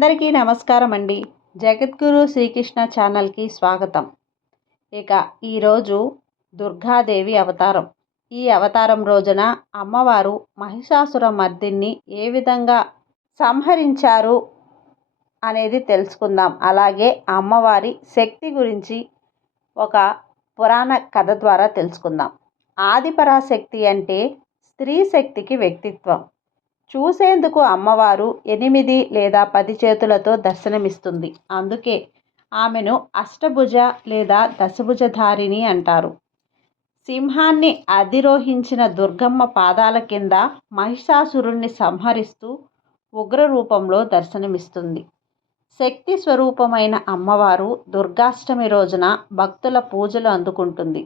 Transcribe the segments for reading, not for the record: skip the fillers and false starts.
అందరికీ నమస్కారం అండి. జగద్గురు శ్రీకృష్ణ ఛానల్కి స్వాగతం. ఇక ఈరోజు దుర్గాదేవి అవతారం. ఈ అవతారం రోజున అమ్మవారు మహిషాసుర మర్దిని ఏ విధంగా సంహరించారు అనేది తెలుసుకుందాం. అలాగే అమ్మవారి శక్తి గురించి ఒక పురాణ కథ ద్వారా తెలుసుకుందాం. ఆదిపరాశక్తి అంటే స్త్రీ శక్తికి వ్యక్తిత్వం. చూసేందుకు అమ్మవారు 8 లేదా 10 చేతులతో దర్శనమిస్తుంది. అందుకే ఆమెను అష్టభుజ లేదా దశభుజధారిణి అంటారు. సింహాన్ని అధిరోహించిన దుర్గమ్మ పాదాల కింద మహిషాసురుణ్ణి సంహరిస్తూ ఉగ్ర రూపంలో దర్శనమిస్తుంది. శక్తి స్వరూపమైన అమ్మవారు దుర్గాష్టమి రోజున భక్తుల పూజలు అందుకుంటుంది.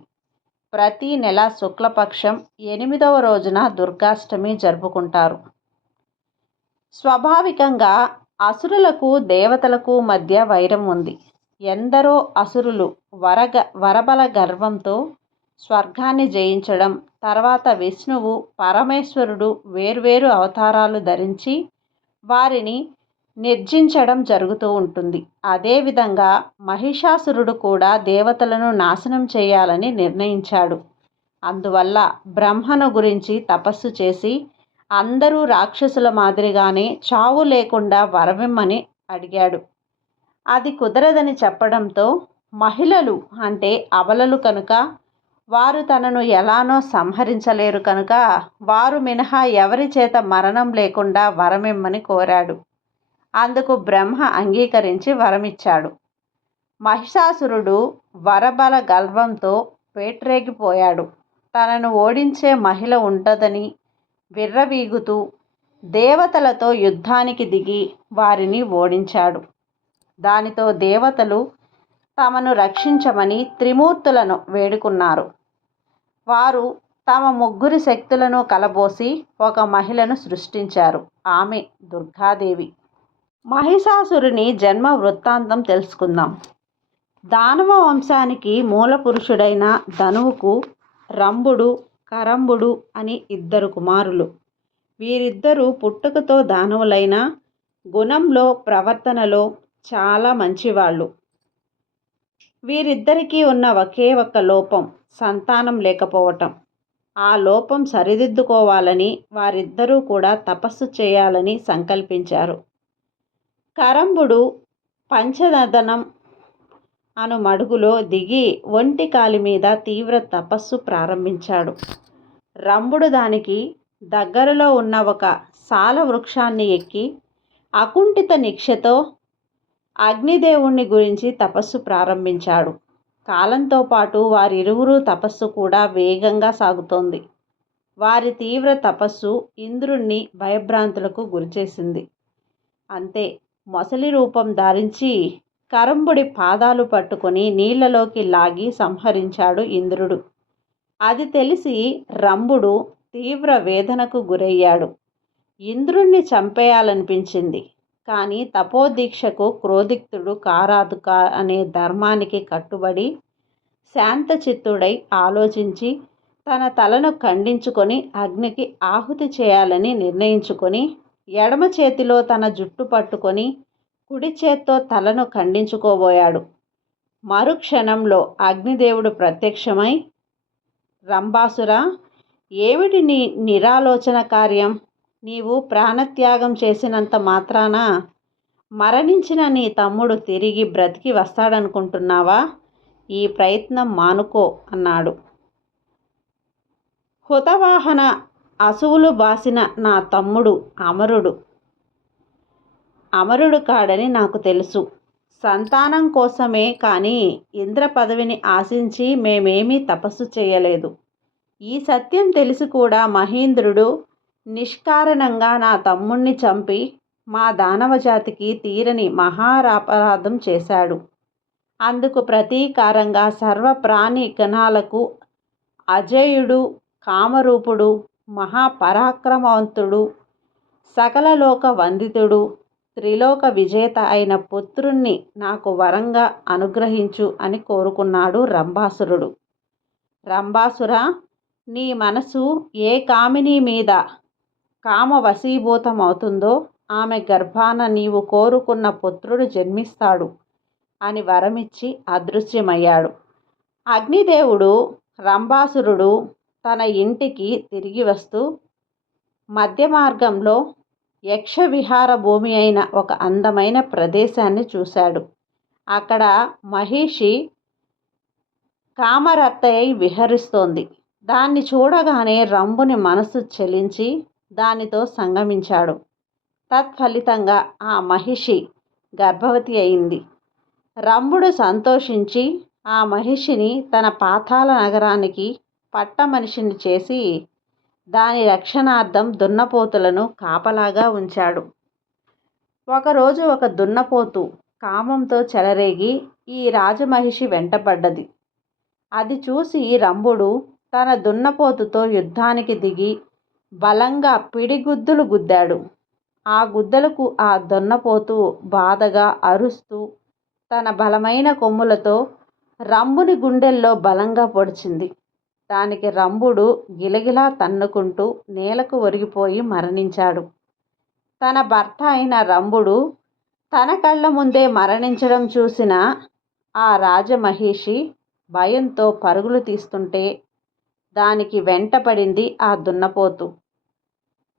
ప్రతి నెల శుక్లపక్షం 8వ రోజున దుర్గాష్టమి జరుపుకుంటారు. స్వాభావికంగా అసురులకు దేవతలకు మధ్య వైరం ఉంది. ఎందరో అసురులు వరబల గర్వంతో స్వర్గాన్ని జయించడం, తర్వాత విష్ణువు పరమేశ్వరుడు వేర్వేరు అవతారాలు ధరించి వారిని నిర్జించడం జరుగుతూ ఉంటుంది. అదేవిధంగా మహిషాసురుడు కూడా దేవతలను నాశనం చేయాలని నిర్ణయించాడు. అందువల్ల బ్రహ్మను గురించి తపస్సు చేసి అందరూ రాక్షసుల మాదిరిగానే చావు లేకుండా వరమిమ్మని అడిగాడు. అది కుదరదని చెప్పడంతో మహిళలు అంటే అబలలు కనుక వారు తనను ఎలానో సంహరించలేరు కనుక వారు మినహా ఎవరి చేత మరణం లేకుండా వరమిమ్మని కోరాడు. అందుకు బ్రహ్మ అంగీకరించి వరమిచ్చాడు. మహిషాసురుడు వరబల గర్వంతో పేట్రేగిపోయాడు. తనను ఓడించే మహిళ ఉండదని విర్రవీగుతూ దేవతలతో యుద్ధానికి దిగి వారిని ఓడించాడు. దానితో దేవతలు తమను రక్షించమని త్రిమూర్తులను వేడుకున్నారు. వారు తమ 3 శక్తులను కలబోసి ఒక మహిళను సృష్టించారు. ఆమె దుర్గాదేవి. మహిషాసురుని జన్మ వృత్తాంతం తెలుసుకుందాం. దానవ వంశానికి మూల పురుషుడైన ధనువుకు రంభుడు, కరంబుడు అని 2 కుమారులు. వీరిద్దరూ పుట్టుకతో దానవులైన గుణంలో ప్రవర్తనలో చాలా మంచివాళ్ళు. వీరిద్దరికీ ఉన్న ఒకే ఒక్క లోపం సంతానం లేకపోవటం. ఆ లోపం సరిదిద్దుకోవాలని వారిద్దరూ కూడా తపస్సు చేయాలని సంకల్పించారు. కరంబుడు పంచనదనం అను మడుగులో దిగి ఒంటి కాలి మీద తీవ్ర తపస్సు ప్రారంభించాడు. రంభుడు దానికి దగ్గరలో ఉన్న ఒక సాల వృక్షాన్ని ఎక్కి అకుంఠిత నిక్షతో అగ్నిదేవుణ్ణి గురించి తపస్సు ప్రారంభించాడు. కాలంతో పాటు వారిరువురు తపస్సు కూడా వేగంగా సాగుతోంది. వారి తీవ్ర తపస్సు ఇంద్రుణ్ణి భయభ్రాంతులకు గురిచేసింది. అంతే, మొసలి రూపం ధరించి కరంబుడి పాదాలు పట్టుకొని నీళ్లలోకి లాగి సంహరించాడు ఇంద్రుడు. అది తెలిసి రంభుడు తీవ్ర వేదనకు గురయ్యాడు. ఇంద్రుణ్ణి చంపేయాలనిపించింది. కానీ తపోదీక్షకు క్రోధిక్తుడు కారాదు అనే ధర్మానికి కట్టుబడి శాంతచిత్తుడై ఆలోచించి తన తలను ఖండించుకొని అగ్నికి ఆహుతి చేయాలని నిర్ణయించుకొని ఎడమ చేతిలో తన జుట్టు పట్టుకొని కుడి చేత్తో తలను ఖండించుకోబోయాడు. మరుక్షణంలో అగ్నిదేవుడు ప్రత్యక్షమై, రంభాసురా, ఏమిటి నీ నిరాలోచన కార్యం? నీవు ప్రాణత్యాగం చేసినంత మాత్రాన మరణించిన నీ తమ్ముడు తిరిగి బ్రతికి వస్తాడనుకుంటున్నావా? ఈ ప్రయత్నం మానుకో అన్నాడు. హుతవాహన అసువులు బాసిన నా తమ్ముడు అమరుడు కాడని నాకు తెలుసు. సంతానం కోసమే కానీ ఇంద్ర పదవిని ఆశించి మేమేమీ తపస్సు చేయలేదు. ఈ సత్యం తెలిసి కూడా మహేంద్రుడు నిష్కారణంగా నా తమ్ముణ్ణి చంపి మా దానవజాతికి తీరని మహారాపరాధం చేశాడు. అందుకు ప్రతీకారంగా సర్వప్రాణి గణాలకు అజేయుడు, కామరూపుడు, మహాపరాక్రమవంతుడు, సకల లోక వందితుడు, త్రిలోక విజేత అయిన పుత్రుణ్ణి నాకు వరంగా అనుగ్రహించు అని కోరుకున్నాడు రంభాసురుడు. రంభాసురా, నీ మనసు ఏ కామిని మీద కామ వశీభూతమవుతుందో ఆమె గర్భాన నీవు కోరుకున్న పుత్రుడు జన్మిస్తాడు అని వరమిచ్చి అదృశ్యమయ్యాడు. అగ్నిదేవుడు రంభాసురుడు తన ఇంటికి తిరిగి వస్తూ మధ్య మార్గంలో యక్షవిహార భూమి అయిన ఒక అందమైన ప్రదేశాన్ని చూశాడు. అక్కడ మహిషి కామరత్తై విహరిస్తోంది. దాన్ని చూడగానే రంభుని మనసు చలించి దానితో సంగమించాడు. తత్ఫలితంగా ఆ మహిషి గర్భవతి అయింది. రంభుడు సంతోషించి ఆ మహిషిని తన పాతాళ నగరానికి పట్టమనిషిని చేసి దాని రక్షణార్థం దున్నపోతులను కాపలాగా ఉంచాడు. ఒకరోజు ఒక దున్నపోతు కామంతో చెలరేగి ఈ రాజమహిషి వెంటపడ్డది. అది చూసి రంభుడు తన దున్నపోతుతో యుద్ధానికి దిగి బలంగా పిడిగుద్దులు గుద్దాడు. ఆ గుద్దలకు ఆ దున్నపోతు బాధగా అరుస్తూ తన బలమైన కొమ్ములతో రంభుని గుండెల్లో బలంగా పొడిచింది. దానికి రంభుడు గిలగిలా తన్నుకుంటూ నేలకు ఒరిగిపోయి మరణించాడు. తన భర్త అయిన రంభుడు తన కళ్ళ ముందే మరణించడం చూసిన ఆ రాజమహిషి భయంతో పరుగులు తీస్తుంటే దానికి వెంటపడింది ఆ దున్నపోతు.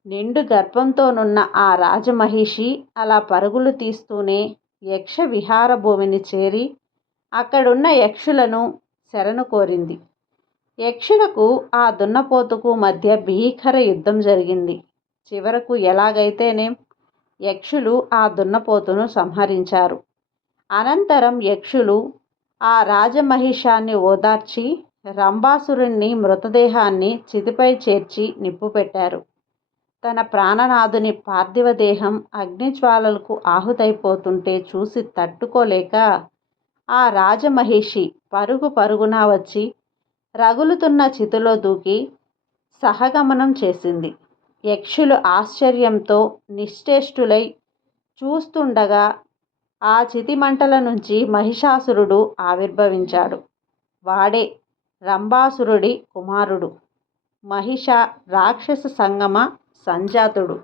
నిండు గర్భంతోనున్న ఆ రాజమహిషి అలా పరుగులు తీస్తూనే యక్ష విహార భూమిని చేరి అక్కడున్న యక్షులను శరణు కోరింది. యక్షులకు ఆ దున్నపోతుకు మధ్య భీకర యుద్ధం జరిగింది. చివరకు ఎలాగైతేనేం యక్షులు ఆ దున్నపోతును సంహరించారు. అనంతరం యక్షులు ఆ రాజమహిషాన్ని ఓదార్చి రంభాసురుణ్ణి మృతదేహాన్ని చితిపై చేర్చి నిప్పు పెట్టారు. తన ప్రాణనాథుని పార్థివ దేహం అగ్నిజ్వాలలకు ఆహుతైపోతుంటే చూసి తట్టుకోలేక ఆ రాజమహిషి పరుగు పరుగున వచ్చి రగులుతున్న చితిలో దూకి సహగమనం చేసింది. యక్షులు ఆశ్చర్యంతో నిశ్చేష్టులై చూస్తుండగా ఆ చితిమంటల నుంచి మహిషాసురుడు ఆవిర్భవించాడు. వాడే రంభాసురుడి కుమారుడు, మహిష రాక్షస సంగమ సంజాతుడు.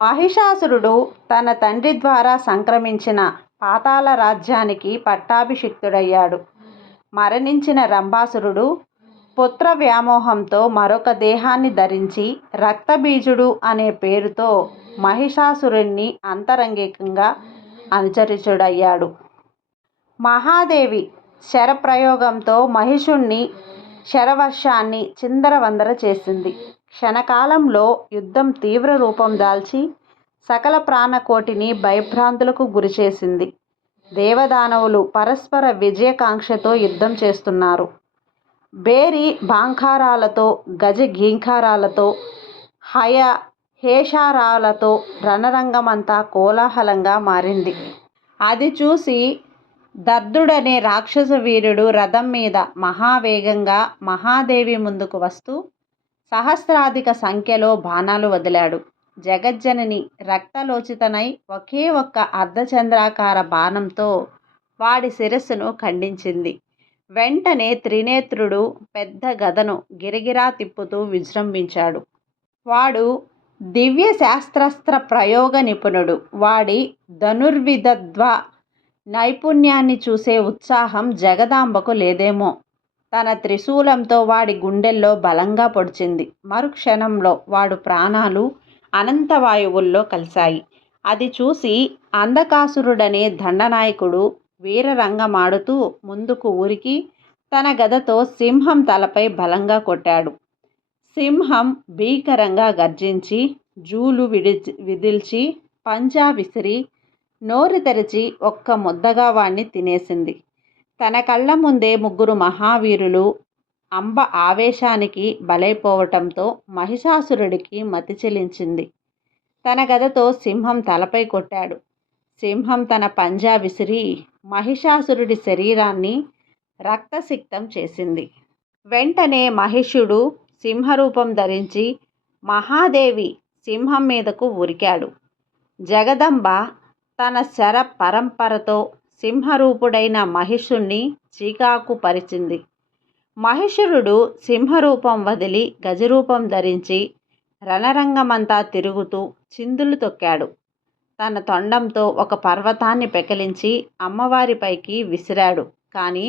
మహిషాసురుడు తన తండ్రి ద్వారా సంక్రమించిన పాతాళ రాజ్యానికి పట్టాభిషిక్తుడయ్యాడు. మరణించిన రంభాసురుడు పుత్ర వ్యామోహంతో మరొక దేహాన్ని ధరించి రక్తబీజుడు అనే పేరుతో మహిషాసురుణ్ణి అంతరంగికంగా అనుచరుడయ్యాడు. మహాదేవి శరప్రయోగంతో మహిషుణ్ణి శరవర్షాన్ని చిందరవందర చేసింది. క్షణకాలంలో యుద్ధం తీవ్ర రూపం దాల్చి సకల ప్రాణకోటిని భయభ్రాంతులకు గురిచేసింది. దేవదానవులు పరస్పర విజయకాంక్షతో యుద్ధం చేస్తున్నారు. భేరి బాంఖారాలతో గజ ఘీంకారాలతో హయ హేషారాలతో రణరంగమంతా కోలాహలంగా మారింది. అది చూసి దర్దుడనే రాక్షస వీరుడు రథం మీద మహావేగంగా మహాదేవి ముందుకు వస్తూ సహస్రాధిక సంఖ్యలో బాణాలు వదిలాడు. జగజ్జనని రక్తలోచితనై ఒకే ఒక్క అర్ధచంద్రాకార బాణంతో వాడి శిరస్సును ఖండించింది. వెంటనే త్రినేత్రుడు పెద్ద గదను గిరగిరా తిప్పుతూ విజృంభించాడు. వాడు దివ్య శాస్త్రాస్త్ర ప్రయోగ నిపుణుడు. వాడి ధనుర్విదధ్వ నైపుణ్యాన్ని చూసే ఉత్సాహం జగదాంబకు లేదేమో. తన త్రిశూలంతో వాడి గుండెల్లో బలంగా పొడిచింది. మరుక్షణంలో వాడు ప్రాణాలు అనంతవాయువుల్లో కలిశాయి. అది చూసి అంధకాసురుడనే దండనాయకుడు వీరరంగమాడుతూ ముందుకు ఉరికి తన గదతో సింహం తలపై బలంగా కొట్టాడు. సింహం భీకరంగా గర్జించి జూలు విదిల్చి పంజా విసిరి నోరు తెరిచి ఒక్క ముద్దగా వాణ్ణి తినేసింది. తన కళ్ళ ముందే ముగ్గురు మహావీరులు అంబ ఆవేశానికి బలైపోవటంతో మహిషాసురుడికి మతి చెలించింది. తన గదతో సింహం తలపై కొట్టాడు. సింహం తన పంజా విసిరి మహిషాసురుడి శరీరాన్ని రక్తసిక్తం చేసింది. వెంటనే మహిషుడు సింహరూపం ధరించి మహాదేవి సింహం మీదకు ఉరికాడు. జగదంబ తన శర పరంపరతో సింహరూపుడైన మహిషుణ్ణి చీకాకు పరిచింది. మహిషురుడు సింహరూపం వదిలి గజరూపం ధరించి రణరంగమంతా తిరుగుతూ చిందులు తొక్కాడు. తన తొండంతో ఒక పర్వతాన్ని పెకిలించి అమ్మవారిపైకి విసిరాడు. కానీ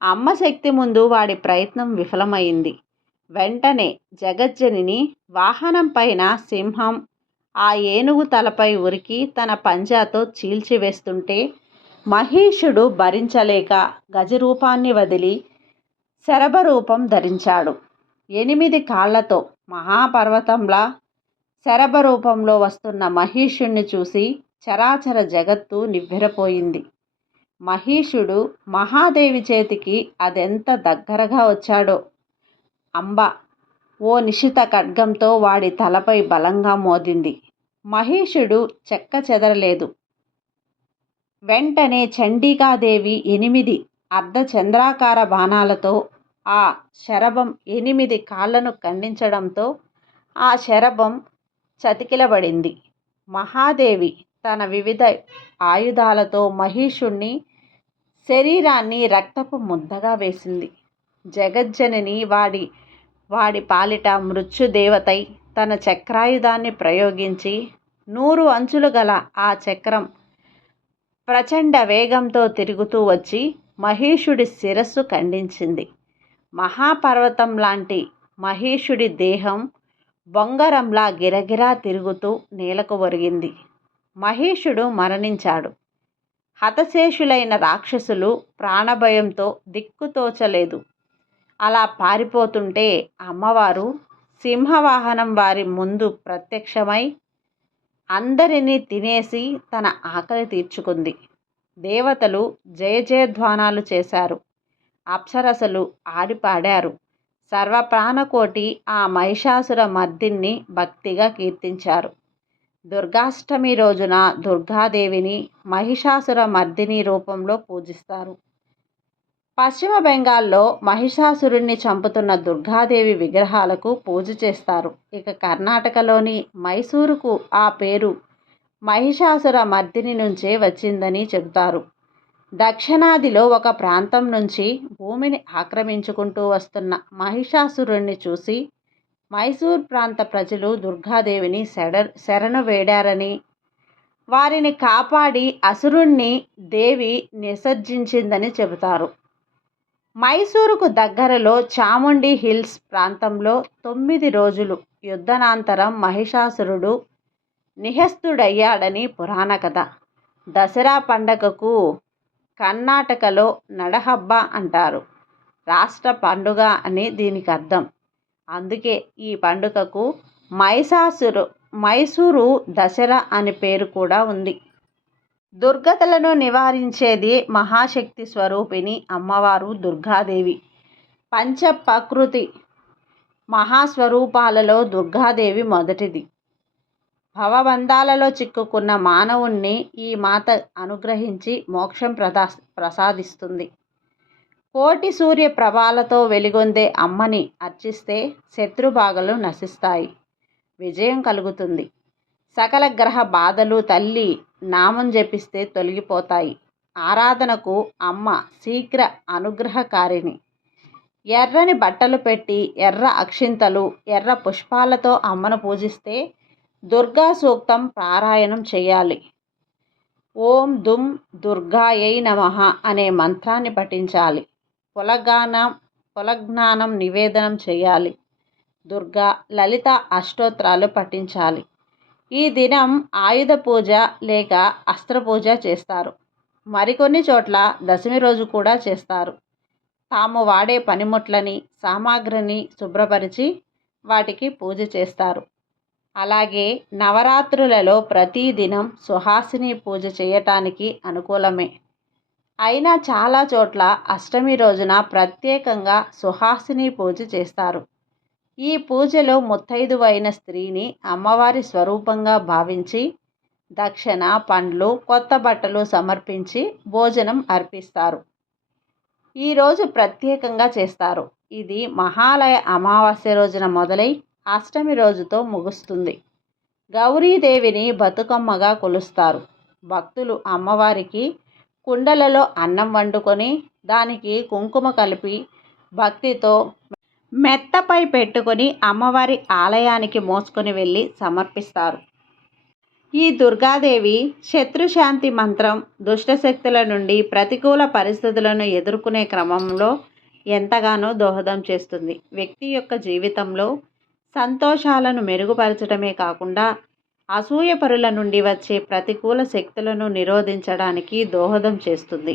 అమ్మ శక్తి ముందు వాడి ప్రయత్నం విఫలమైంది. వెంటనే జగజ్జనని వాహనం పైన సింహం ఆ ఏనుగు తలపై ఉరికి తన పంజాతో చీల్చివేస్తుంటే మహిషుడు భరించలేక గజరూపాన్ని వదిలి శరభరూపం ధరించాడు. 8 కాళ్లతో మహాపర్వతంలా శరభరూపంలో వస్తున్న మహిషుణ్ణి చూసి చరాచర జగత్తు నివ్వెరపోయింది. మహిషుడు మహాదేవి చేతికి అదెంత దగ్గరగా వచ్చాడో! అంబ ఓ నిశిత ఖడ్గంతో వాడి తలపై బలంగా మోదింది. మహిషుడు చెక్క చెదరలేదు. వెంటనే చండికాదేవి 8 అర్ధచంద్రాకార బాణాలతో ఆ శరభం 8 కాళ్లను ఖండించడంతో ఆ శరభం చతికిలబడింది. మహాదేవి తన వివిధ ఆయుధాలతో మహిషుణ్ణి శరీరాన్ని రక్తపు ముద్దగా వేసింది. జగజ్జనని వాడి పాలిట మృత్యుదేవతై తన చక్రాయుధాన్ని ప్రయోగించి 100 అంచులు గల ఆ చక్రం ప్రచండ వేగంతో తిరుగుతూ వచ్చి మహిషుడి శిరస్సు ఖండించింది. మహాపర్వతం లాంటి మహిషుడి దేహం బొంగరంలా గిరగిరా తిరుగుతూ నేలకు ఒరిగింది. మహిషుడు మరణించాడు. హతశేషులైన రాక్షసులు ప్రాణభయంతో దిక్కుతోచలేదు. అలా పారిపోతుంటే అమ్మవారు సింహవాహనం వారి ముందు ప్రత్యక్షమై అందరినీ తినేసి తన ఆకలి తీర్చుకుంది. దేవతలు జయజయధ్వానాలు చేశారు. అప్సరసలు ఆడిపాడారు. సర్వప్రాణకోటి ఆ మహిషాసుర మర్దిన్ని భక్తిగా కీర్తించారు. దుర్గాష్టమి రోజున దుర్గాదేవిని మహిషాసుర మర్దిని రూపంలో పూజిస్తారు. పశ్చిమ బెంగాల్లో మహిషాసురుణ్ణి చంపుతున్న దుర్గాదేవి విగ్రహాలకు పూజ చేస్తారు. ఇక కర్ణాటకలోని మైసూరుకు ఆ పేరు మహిషాసుర మర్దిని నుంచే వచ్చిందని చెబుతారు. దక్షిణాదిలో ఒక ప్రాంతం నుంచి భూమిని ఆక్రమించుకుంటూ వస్తున్న మహిషాసురుణ్ణి చూసి మైసూర్ ప్రాంత ప్రజలు దుర్గాదేవిని శరణు వేడారని, వారిని కాపాడి అసురుణ్ణి దేవి నిసర్జించిందని చెబుతారు. మైసూరుకు దగ్గరలో చాముండి హిల్స్ ప్రాంతంలో 9 రోజులు యుద్ధానంతరం మహిషాసురుడు నిహతుడయ్యాడని పురాణ కథ. దసరా పండగకు కర్ణాటకలో నడహబ్బ అంటారు. రాష్ట్ర పండుగ అని దీనికి అర్థం. అందుకే ఈ పండుగకు మైసూరు దసరా అనే పేరు కూడా ఉంది. దుర్గతలను నివారించేది మహాశక్తి స్వరూపిణి అమ్మవారు దుర్గాదేవి. పంచప్రకృతి మహాస్వరూపాలలో దుర్గాదేవి మొదటిది. భవబంధాలలో చిక్కుకున్న మానవుణ్ణి ఈ మాత అనుగ్రహించి మోక్షం ప్రసాదిస్తుంది. కోటి సూర్య ప్రభాలతో వెలుగొందే అమ్మని అర్చిస్తే శత్రుబాధలు నశిస్తాయి, విజయం కలుగుతుంది. సకల గ్రహ బాధలు తల్లి నామం జపిస్తే తొలగిపోతాయి. ఆరాధనకు అమ్మ శీఘ్ర అనుగ్రహకారిణి. ఎర్రని బట్టలు పెట్టి ఎర్ర అక్షింతలు ఎర్ర పుష్పాలతో అమ్మను పూజిస్తే దుర్గా సూక్తం పారాయణం చేయాలి. ఓం దుం దుర్గాయై నమః అనే మంత్రాన్ని పఠించాలి. కులజ్ఞానం నివేదనం చేయాలి. దుర్గా లలిత అష్టోత్తరాలు పఠించాలి. ఈ దినం ఆయుధ పూజ లేక అస్త్ర పూజ చేస్తారు. మరికొన్ని చోట్ల దశమి రోజు కూడా చేస్తారు. తాము వాడే పనిముట్లని సామాగ్రిని శుభ్రపరిచి వాటికి పూజ చేస్తారు. అలాగే నవరాత్రులలో ప్రతి దినం సుహాసిని పూజ చేయటానికి అనుకూలమే. అయినా చాలా చోట్ల అష్టమి రోజున ప్రత్యేకంగా సుహాసిని పూజ చేస్తారు. ఈ పూజలో ముత్తైదువైన స్త్రీని అమ్మవారి స్వరూపంగా భావించి దక్షిణ, పండ్లు, కొత్త బట్టలు సమర్పించి భోజనం అర్పిస్తారు. ఈరోజు ప్రత్యేకంగా చేస్తారు. ఇది మహాలయ అమావాస్య రోజున మొదలై అష్టమి రోజుతో ముగుస్తుంది. గౌరీదేవిని బతుకమ్మగా కొలుస్తారు. భక్తులు అమ్మవారికి కుండలలో అన్నం వండుకొని దానికి కుంకుమ కలిపి భక్తితో మెత్తపై పెట్టుకొని అమ్మవారి ఆలయానికి మోసుకొని వెళ్ళి సమర్పిస్తారు. ఈ దుర్గాదేవి శత్రుశాంతి మంత్రం దుష్టశక్తుల నుండి ప్రతికూల పరిస్థితులను ఎదుర్కొనే క్రమంలో ఎంతగానో దోహదం చేస్తుంది. వ్యక్తి యొక్క జీవితంలో సంతోషాలను మెరుగుపరచడమే కాకుండా అసూయ పరుల నుండి వచ్చే ప్రతికూల శక్తులను నిరోధించడానికి దోహదం చేస్తుంది.